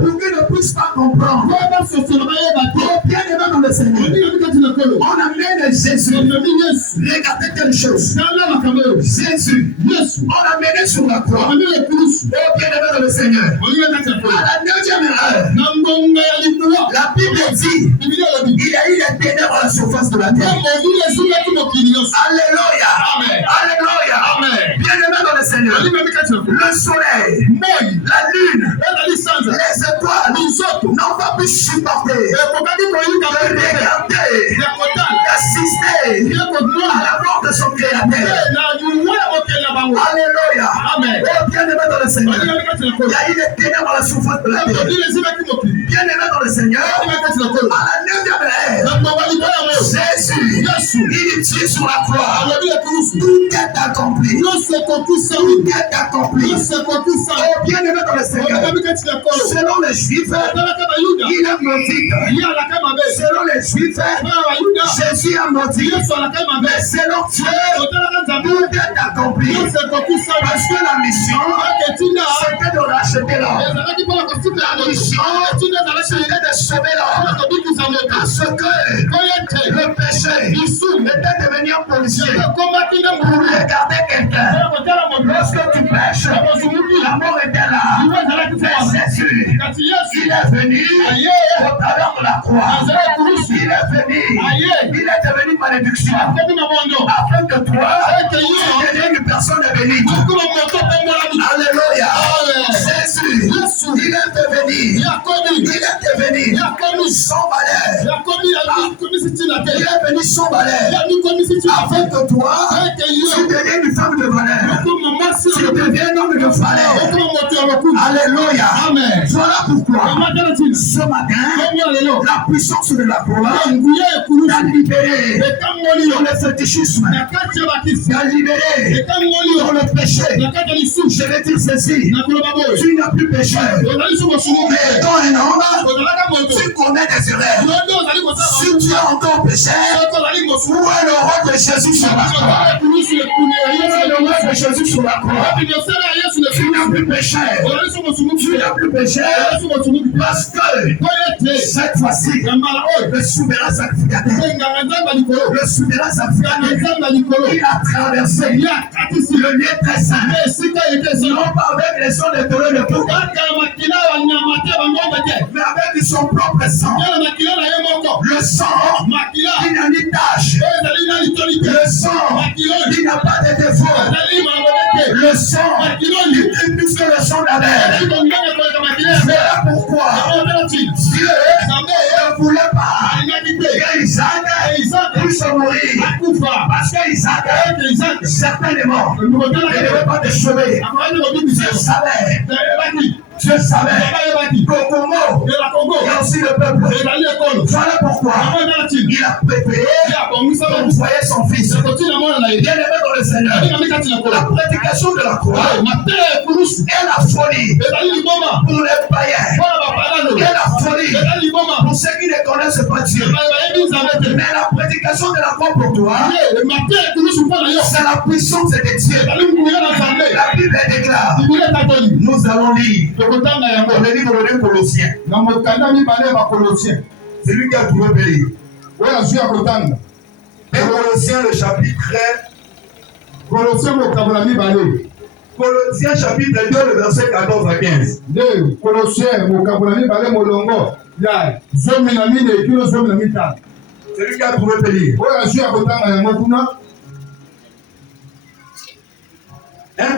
pour qu'ils ne puissent pas comprendre. Oh, bien aimé dans le Seigneur, on amène Jésus. Regardez quelle chose. Jésus, on a amené sur la croix. Oh, bien aimé dans le Seigneur, à la 9e heure, la Bible dit il y a eu les ténèbres à la surface de la terre. Alléluia. Amen. Alléluia. Amen. Bien aimé dans le Seigneur, le soleil, la lune, les étoiles n'ont pas pu supporter de regarder, d'assister à la mort de son Créateur. Alléluia. Amen. Oh, bien aimé dans le Seigneur, il y a eu des ténèbres à la surface de la terre. Bien aimé dans le Seigneur, à la 9e heure, Jésus, il tue sur la croix. Tout est accompli. Tout est accompli. Oh, bien aimé dans le Seigneur, selon les Juifs, il est maudit. Selon les Juifs, Jésus est maudit. Mais selon Dieu, tout est accompli. Parce que la mission, c'était de racheter l'homme. La mission, c'était de sauver l'homme. Parce que le péché était devenu un policier pour regarder quelqu'un. Lorsque tu pêches, la mort était là. Mais Jésus, il est venu au travers de la croix. Il est venu, il est devenu malédiction. Afin que toi, tu deviennes une personne bénite. Alléluia. Jésus, il est devenu sans valeur. Il est venu sans valeur. Afin que toi, tu deviennes une femme de valeur. Tu deviens un homme de valeur. Alléluia. Amen. Voilà pourquoi ce matin, la puissance de la croix t'a libéré dans le fétichisme, t'a libéré dans le péché. Je vais dire ceci, tu n'as plus péché. Mais étant un homme, tu connais des erreurs. Si tu as encore péché, où est le roi de Jésus sur la croix? Où est le roi de Jésus sur la croix? Tu n'as plus péché. Tu n'as plus péché. Parce que cette fois-ci, le souverain sacrificateur, il a traversé le lieu très saint. Non pas avec les sons de taureaux de bouc, mais avec son propre sang. Le sang, il n'a ni tâche. Le sang, il n'a pas de défaut. Le sang, il est plus que le sang d'Abel. Voilà pourquoi Dieu ne voulait pas qu'Isaac puisse mourir. Parce qu'Isaac, certainement, ne devait pas te sauver. Dieu savait qu'au Congo, il y a aussi le peuple. Voilà pourquoi il a préféré envoyer son fils. Bien aimé dans le Seigneur, la prédication de la croix est la folie pour les païens, est la folie pour ceux qui ne connaissent pas Dieu. Mais la prédication de la croix pour toi, c'est la puissance de Dieu. La Bible déclare, nous allons lire dans le livre de Colossiens. C'est lui qui a trouvé Béli. Et Colossiens le chapitre Colossiens chapitre 2, le verset 14 à 15. C'est lui qui a trouvé Béli. 1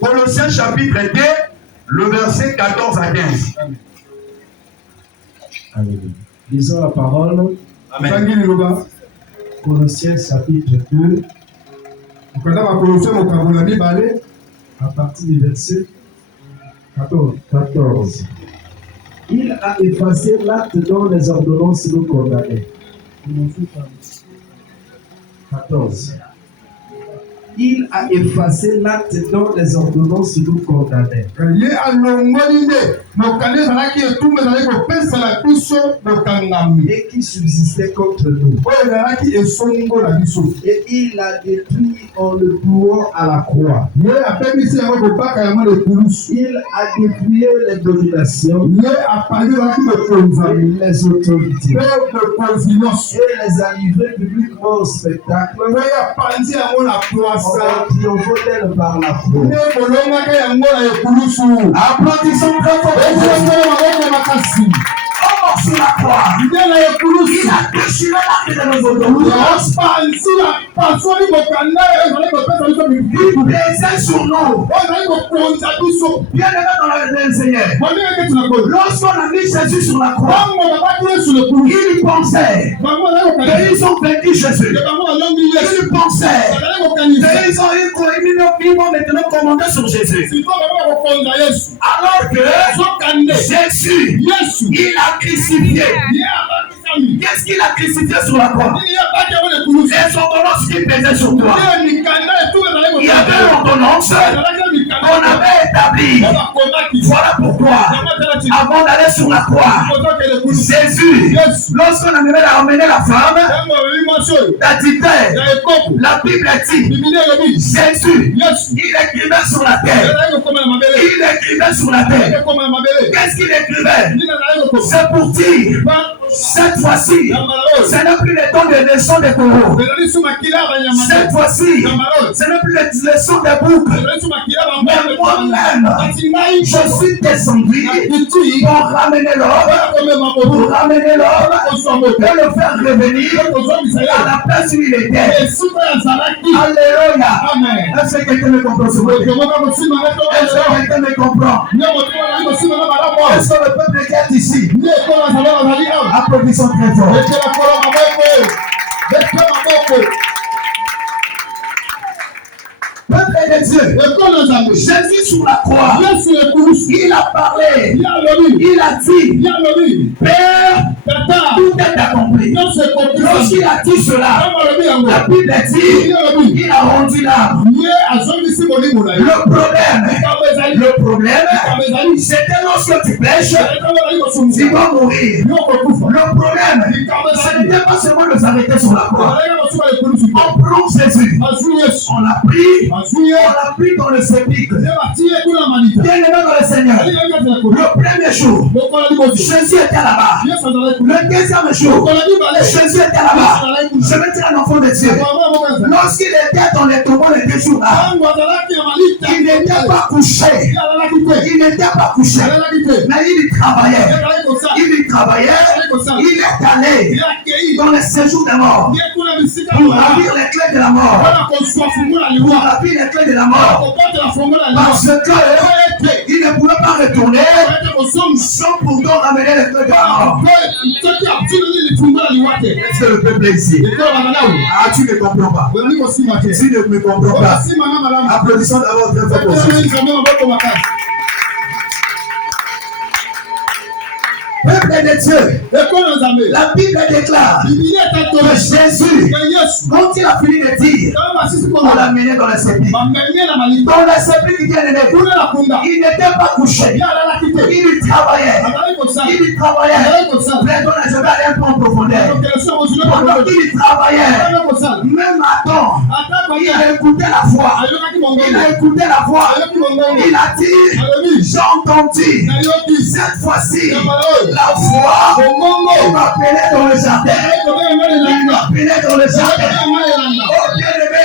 Colossiens chapitre 2, le verset 14 à 15. Amen. Lisons la parole. Amen. Colossiens chapitre 2. À partir du verset 14. Il a effacé l'acte dont les ordonnances nous condamnaient. 14. Il a effacé l'acte dont les ordonnances nous condamnaient. Et qui subsistait contre nous. Et il a détruit en le tuant à la croix. Il a déplié les dominations, les autorités, et les a livrés publiquement au spectacle, en triomphant d'elle par la croix. Applaudissons très fort. Sur la croix, il a déchiré l'arc de nos autorités. Il plaisait sur nous. Bien aimé dans le Seigneur. Lorsqu'on a mis Jésus sur la croix, il pensait qu'ils ont vaincu Jésus. Il pensait qu'ils vont maintenant commander sur Jésus. Alors que Jésus, il a crucifié. Qu'est-ce qu'il a crucifié sur la croix? Et son ordonnance qui pesait sur toi. Il y avait une ordonnance qu'on avait établie. Voilà pourquoi, avant d'aller sur la croix, Jésus, lorsqu'on avait ramené la femme, la Bible dit, Jésus, il écrivait sur la terre. Il écrivait sur la terre. Qu'est-ce qu'il écrivait? C'est pour dire, cette fois-ci, ce n'est plus le temps de leçons de coraux. Cette fois-ci, ce n'est plus les leçons de boucles. Mais moi-même, je suis descendu pour ramener l'homme, et le faire revenir à la place où il était. Alléluia. Est-ce que quelqu'un me comprend ce matin? Est-ce que quelqu'un me comprend? Est-ce que le peuple qui est ici? Applaudissons très fort. Peuple de Dieu, Jésus sur la croix, il a parlé, il a dit, Père, tout est accompli. Lorsqu'il a dit cela, la Bible dit, il a rendu l'âme. Le problème, c'était lorsque tu pêches, tu vas mourir. Le problème, ce n'était pas seulement de s'arrêter sur la croix. On prend Jésus, on l'a pris. On l'a pris dans le sépulcre. Bien aimé dans le Seigneur. Le premier jour, Jésus était là-bas. Le deuxième jour, Jésus était là-bas. Je vais dire un enfant de Dieu. Lorsqu'il était dans les tombeaux les 2 jours là, il n'était pas couché. Il n'était pas couché. Mais il travaillait. Il est allé dans les séjours des morts pour ravir les clés de la mort. Les clés de la mort. Parce que il ne pouvait pas retourner sans pourtant ramener les clés de la mort. Est-ce que le peuple est ici? Ah, tu ne comprends pas. Tu ne me comprends pas. Applaudissons d'abord très fort pour Jésus. Peuple de Dieu, la Bible déclare que Jésus, quand il a fini de dire, on l'a mené dans le sépulcre. Dans le sépulcre, il n'était pas couché. Il travaillait. Maintenant, je vais aller un peu en profondeur. Pendant qu'il travaillait, même Adam, il a écouté la voix. Il a dit, j'ai entendu, cette fois-ci, la voix, il m'appelait dans le jardin. Oh, bien-aimé,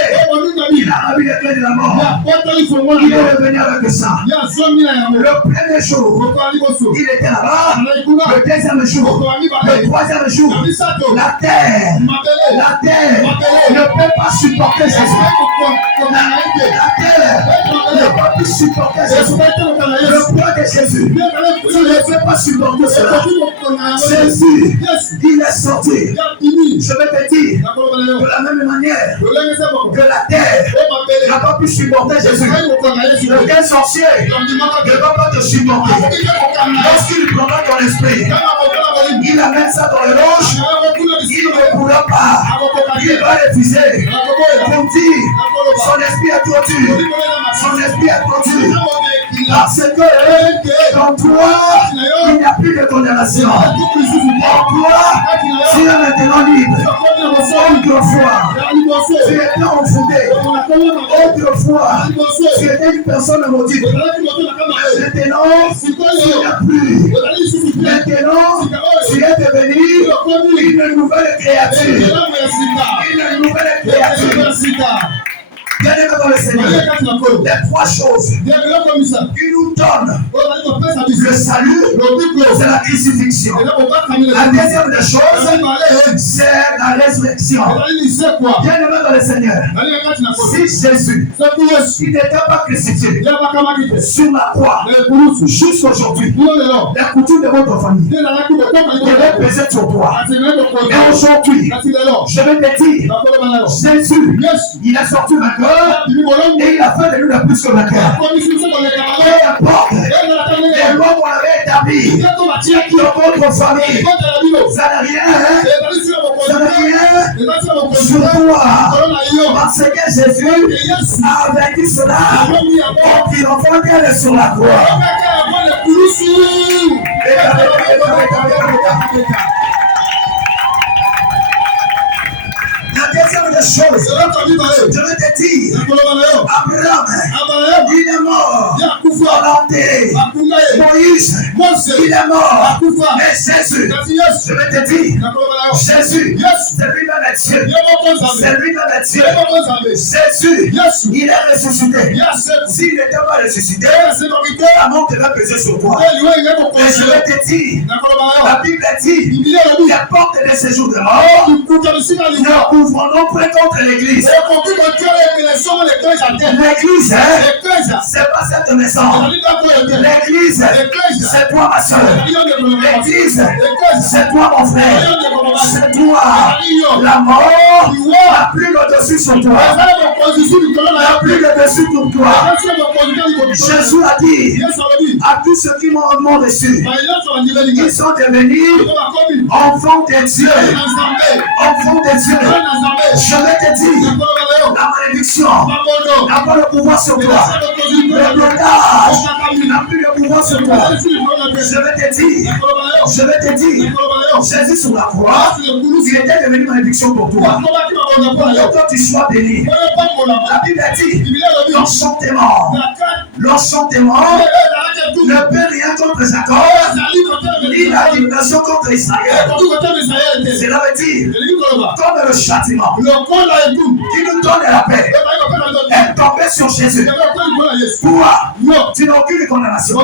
il a ravi les clés de la mort. Il est revenu avec ça. Le premier jour, il était là-bas. Le deuxième jour, le troisième jour, la terre ne peut pas supporter Jésus. La terre ne peut pas supporter Jésus. Le poids de Jésus ne peut pas supporter cela. Jésus, il est sorti. Je vais te dire, de la même manière que la terre n'a pas pu supporter Jésus. Aucun sorcier ne va pas te supporter. Lorsqu'il prendra ton esprit, il amène ça dans les roches, il ne pourra pas. Il va refuser. Pour dire, son esprit est tordu. Son esprit est tordu. Parce que dans En toi, il n'y a plus de condamnation. En toi, tu es maintenant libre. Autrefois, tu étais enfoncé. Autrefois, tu étais une personne maudite. Maintenant, tu n'as plus. Maintenant, tu es devenu une nouvelle créature. Une nouvelle créature. Bien-aimé dans le Seigneur, les trois choses qui nous donnent le salut, c'est la crucifixion. La deuxième des choses, c'est la résurrection. Bien-aimé dans le Seigneur, si Jésus il n'était pas crucifié sur la croix jusqu'aujourd'hui, les coutumes de votre famille devaient peser sur toi. Et aujourd'hui, je vais te dire, Jésus, il est sorti maintenant. Et il a fait de nous le plus que la terre. Peu importe les lois qu'on avait établies qui ont votre famille, ça n'a rien, ça n'a rien sur toi. Parce que Jésus a vaincu cela en triomphant qu'elle est sur la croix. La deuxième des choses, je vais te dire, Abraham, il est mort, on l'a enterré. Moïse, il est mort. Mais Jésus, je vais te dire, Jésus, c'est lui-même est Dieu. C'est lui-même est Dieu. Jésus, il est ressuscité. S'il n'était pas ressuscité, la mort devait peser sur toi. Et je vais te dire, la Bible dit, les portes de séjour de mort ne couvrent non près contre l'église. L'église, c'est pas cette maison. L'église, c'est toi ma soeur. L'église, c'est toi mon frère. C'est toi. La mort n'a plus le dessus sur toi. N'a plus le dessus sur toi. Jésus a dit à tous ceux qui m'ont reçu, ils sont devenus enfants de Dieu. Enfants de Dieu. Je vais te dire, la malédiction n'a pas le pouvoir sur toi. Le blocage n'a plus le pouvoir sur toi. Je vais te dire, Jésus sur la croix, il était devenu malédiction pour toi. Pour que toi tu sois béni. La Bible dit, l'enchantement ne peut rien contre Jacob, ni la divination contre Israël. Cela veut dire, comme le châtiment qui nous donne la paix est tombé sur Jésus. Toi, tu n'as aucune condamnation. Toi,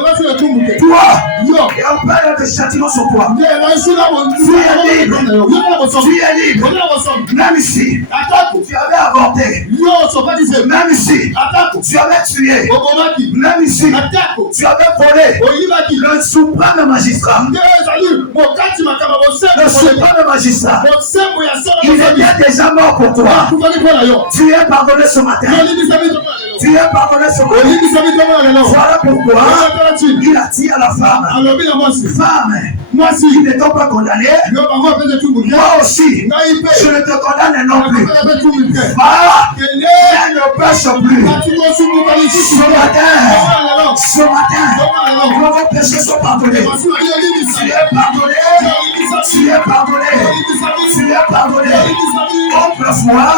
il y a un plein de châtiment sur toi. Tu es libre. Tu es libre. Même si tu avais avorté, même si tu avais tué, même si tu avais volé, le suprême magistrat, il est bien déjà mort pour toi. Tu es pardonné ce matin. Tu es pardonné ce matin. Voilà pourquoi il a dit à la femme, femme, si ne t'ont pas condamné, moi aussi, je ne te condamne non plus. Va, elle ne pêche plus. Ce matin, vos péchés sont pardonnés. Tu es pardonné. Tu es pardonné. Tu es pardonné. Autrefois,